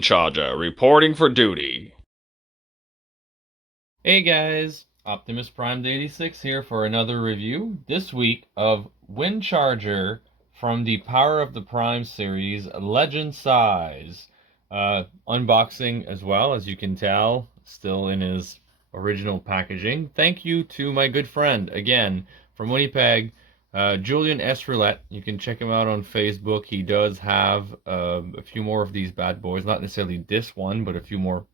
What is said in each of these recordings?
Windcharger reporting for duty. Hey guys, Optimus Prime 86 here for another review this week of Windcharger from the Power of the Prime series, Legend Size. Unboxing as well, as you can tell, still in his original packaging. Thank you to my good friend, again, from Winnipeg, Julian S. Roulette. You can check him out on Facebook. He does have a few more of these bad boys, not necessarily this one, but a few more,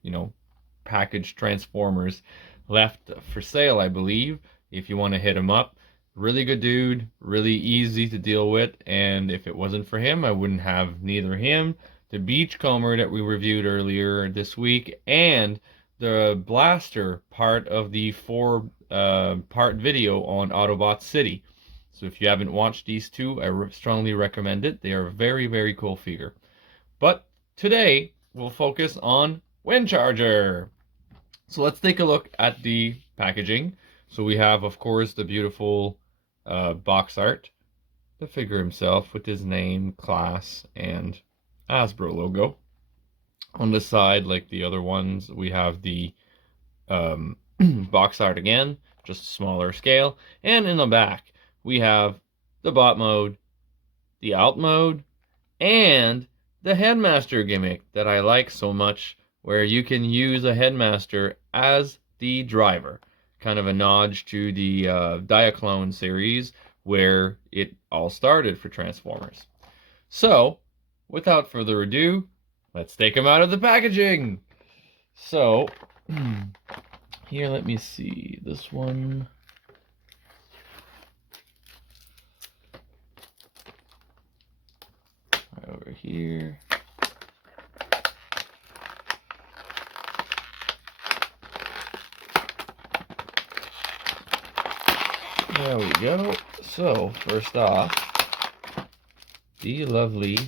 packaged Transformers left for sale, I believe, if you want to hit him up. Really good dude, really easy to deal with, and if it wasn't for him, I wouldn't have neither him, the Beachcomber that we reviewed earlier this week, and the Blaster part of the four-part video on Autobot City. So if you haven't watched these two, I strongly recommend it. They are a very, very cool figure. But today, we'll focus on Windcharger. So let's take a look at the packaging. So we have, of course, the beautiful box art, the figure himself with his name, class, and Hasbro logo. On the side, like the other ones, we have the box art again, just smaller scale. And in the back, we have the bot mode, the alt mode, and the Headmaster gimmick that I like so much, where you can use a Headmaster as the driver. Kind of a nod to the Diaclone series, where it all started for Transformers. So, without further ado, let's take them out of the packaging! So, here, let me see. This one... right over here. There we go. So, first off, the lovely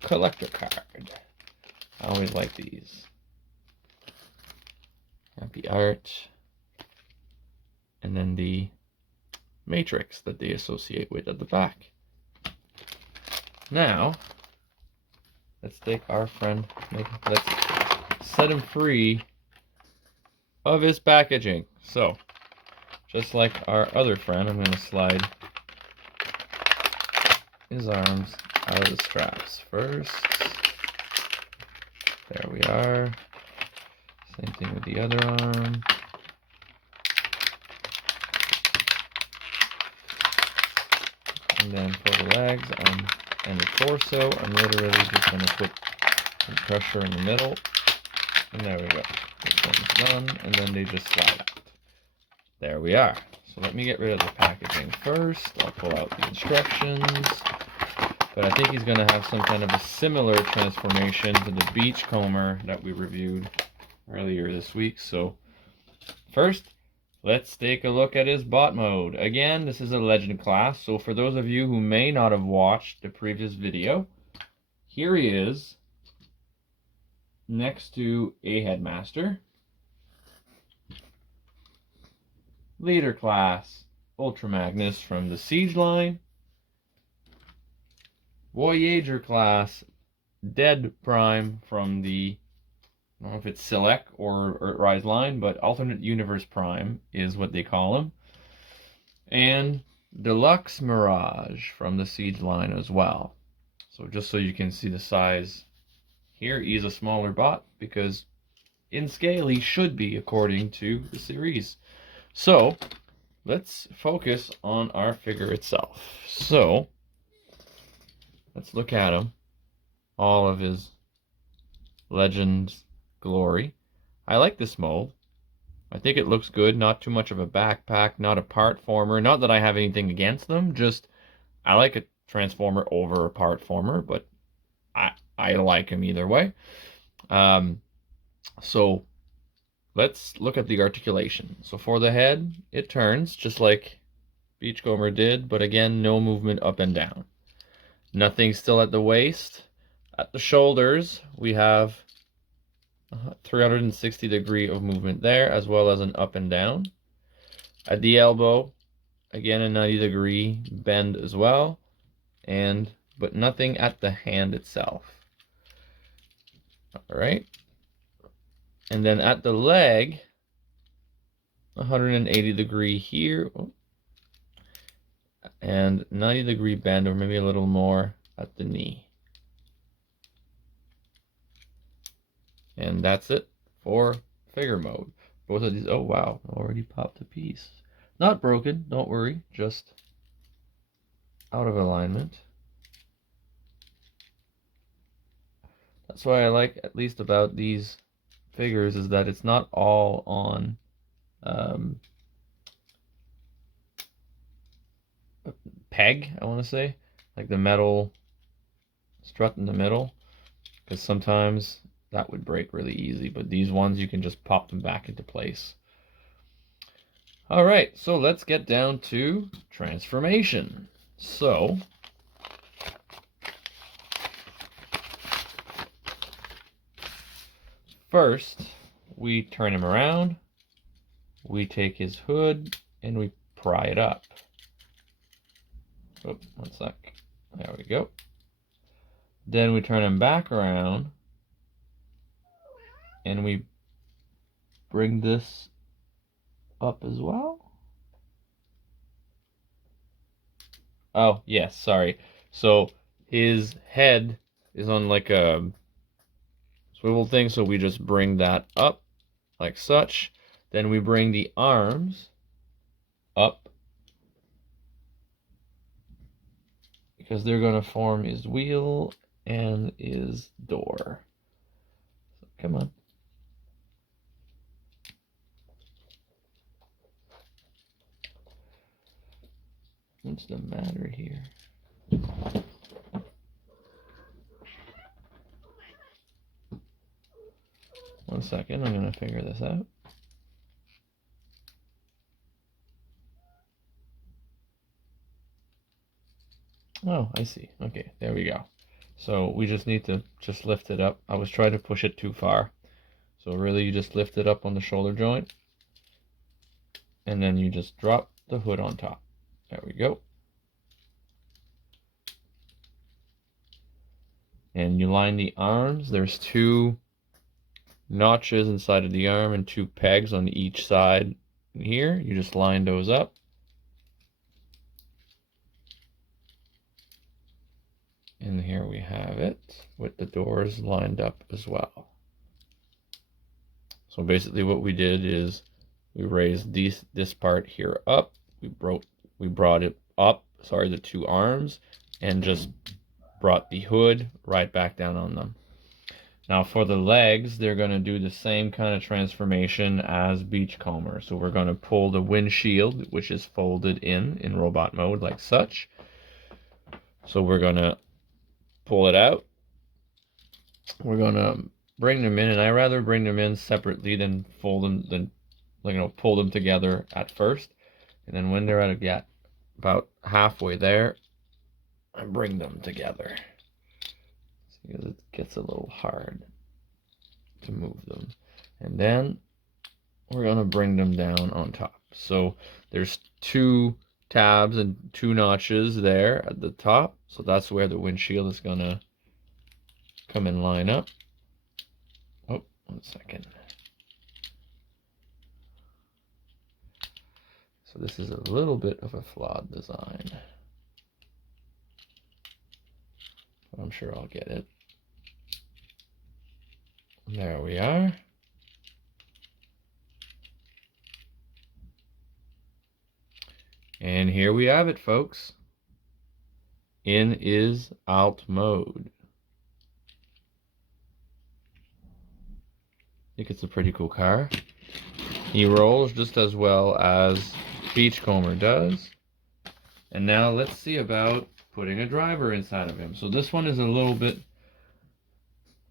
collector card. I always like these. Happy art. And then the matrix that they associate with at the back. Now, let's take our friend, let's set him free of his packaging. So, just like our other friend, I'm going to slide his arms out of the straps first. There we are. Same thing with the other arm. And then for the legs and the torso, I'm literally just going to put some pressure in the middle. And there we go. This one's done, and then they just slide out. There we are. So let me get rid of the packaging first. I'll pull out the instructions. But I think he's going to have some kind of a similar transformation to the Beachcomber that we reviewed earlier this week. So first, let's take a look at his bot mode. Again, this is a Legend class. So for those of you who may not have watched the previous video, here he is next to a Headmaster. Leader class, Ultra Magnus from the Siege line. Voyager class, Dead Prime from the, I don't know if it's Select or Earthrise line, but Alternate Universe Prime is what they call him. And Deluxe Mirage from the Siege line as well. So just so you can see the size here, he's a smaller bot because in scale he should be according to the series. So, let's focus on our figure itself. So, let's look at him. All of his Legends glory. I like this mold. I think it looks good. Not too much of a backpack, not a part former. Not that I have anything against them, just I like a Transformer over a part former, but I like him either way. So, let's look at the articulation. So for the head, it turns just like Beachcomber did, but again, no movement up and down. Nothing still at the waist. At the shoulders, we have a 360 degree of movement there, as well as an up and down. At the elbow, again, a 90 degree bend as well, but nothing at the hand itself. All right. And then at the leg, 180-degree here. And 90-degree bend, or maybe a little more at the knee. And that's it for figure mode. Both of these, oh wow, already popped a piece. Not broken, don't worry, just out of alignment. That's why I like, at least about these figures, is that it's not all on peg, I want to say, like the metal strut in the middle, because sometimes that would break really easy, but these ones you can just pop them back into place. All right, so let's get down to transformation. So first we turn him around, we take his hood and we pry it up. Oh, 1 sec. There we go. Then we turn him back around and we bring this up as well. Oh, yes, sorry. So his head is on like a swivel thing, so we just bring that up like such. Then we bring the arms up because they're going to form his wheel and his door. So, come on. What's the matter here? 1 second, I'm going to figure this out. Oh, I see. Okay, there we go. So we just need to just lift it up. I was trying to push it too far. So really you just lift it up on the shoulder joint. And then you just drop the hood on top. There we go. And you line the arms. There's 2 notches inside of the arm and 2 pegs on each side here. You just line those up. And here we have it with the doors lined up as well. So basically what we did is we raised this part here up. We brought it up, the 2 arms, and just brought the hood right back down on them. Now for the legs, they're going to do the same kind of transformation as Beachcomber. So we're going to pull the windshield, which is folded in robot mode like such. So we're going to pull it out. We're going to bring them in, and I rather bring them in separately than fold them, pull them together at first. And then when they're at about halfway there, I bring them together. Because it gets a little hard to move them. And then we're going to bring them down on top. So there's 2 tabs and 2 notches there at the top. So that's where the windshield is going to come and line up. Oh, 1 second. So this is a little bit of a flawed design. I'm sure I'll get it. There we are. And here we have it, folks. In is alt mode. I think it's a pretty cool car. He rolls just as well as Beachcomber does. And now let's see about putting a driver inside of him. So this one is a little bit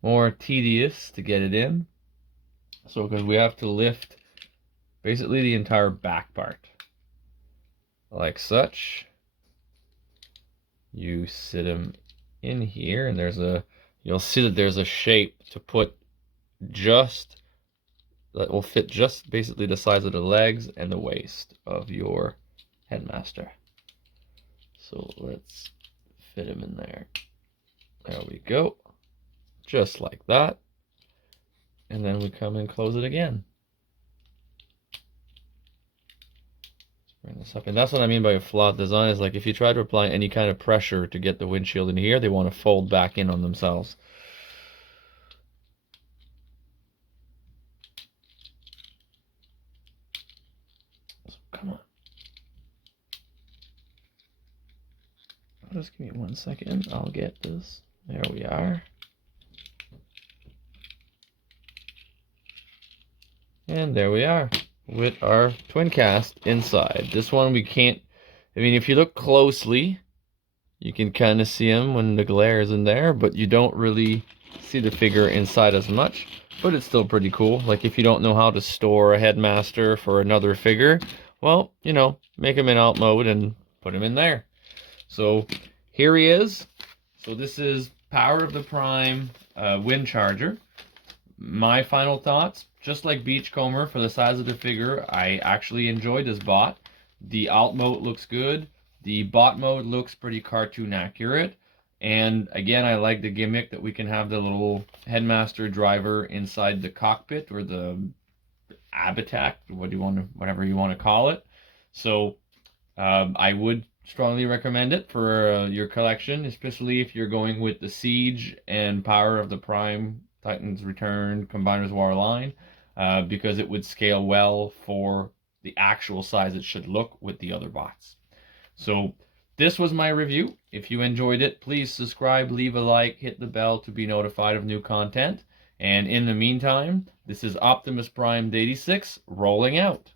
more tedious to get it in. So because we have to lift basically the entire back part. Like such. You sit him in here, and you'll see that there's a shape to put that will fit just basically the size of the legs and the waist of your headmaster. So let's fit him in there. There we go. Just like that. and then we come and close it again. Bring this up, and that's what I mean by a flat design, is like if you try to apply any kind of pressure to get the windshield in here, they want to fold back in on themselves. So, come on. Just give me 1 second. I'll get this. There we are. And there we are with our twin cast inside. This one we can't, I mean, if you look closely, you can kind of see him when the glare is in there, but you don't really see the figure inside as much. But it's still pretty cool. Like if you don't know how to store a headmaster for another figure, well, you know, make him in alt mode and put him in there. So here he is. So this is Power of the Prime Windcharger. My final thoughts, just like Beachcomber, for the size of the figure, I actually enjoyed this bot. The alt mode looks good. The bot mode looks pretty cartoon accurate. And again, I like the gimmick that we can have the little headmaster driver inside the cockpit, or the habitat, whatever you want to call it. So I would strongly recommend it for your collection, especially if you're going with the Siege and Power of the Prime Titan's Return Combiners War line, because it would scale well for the actual size it should look with the other bots. So this was my review. If you enjoyed it, please subscribe, leave a like, hit the bell to be notified of new content. And in the meantime, this is Optimus Prime 86 rolling out.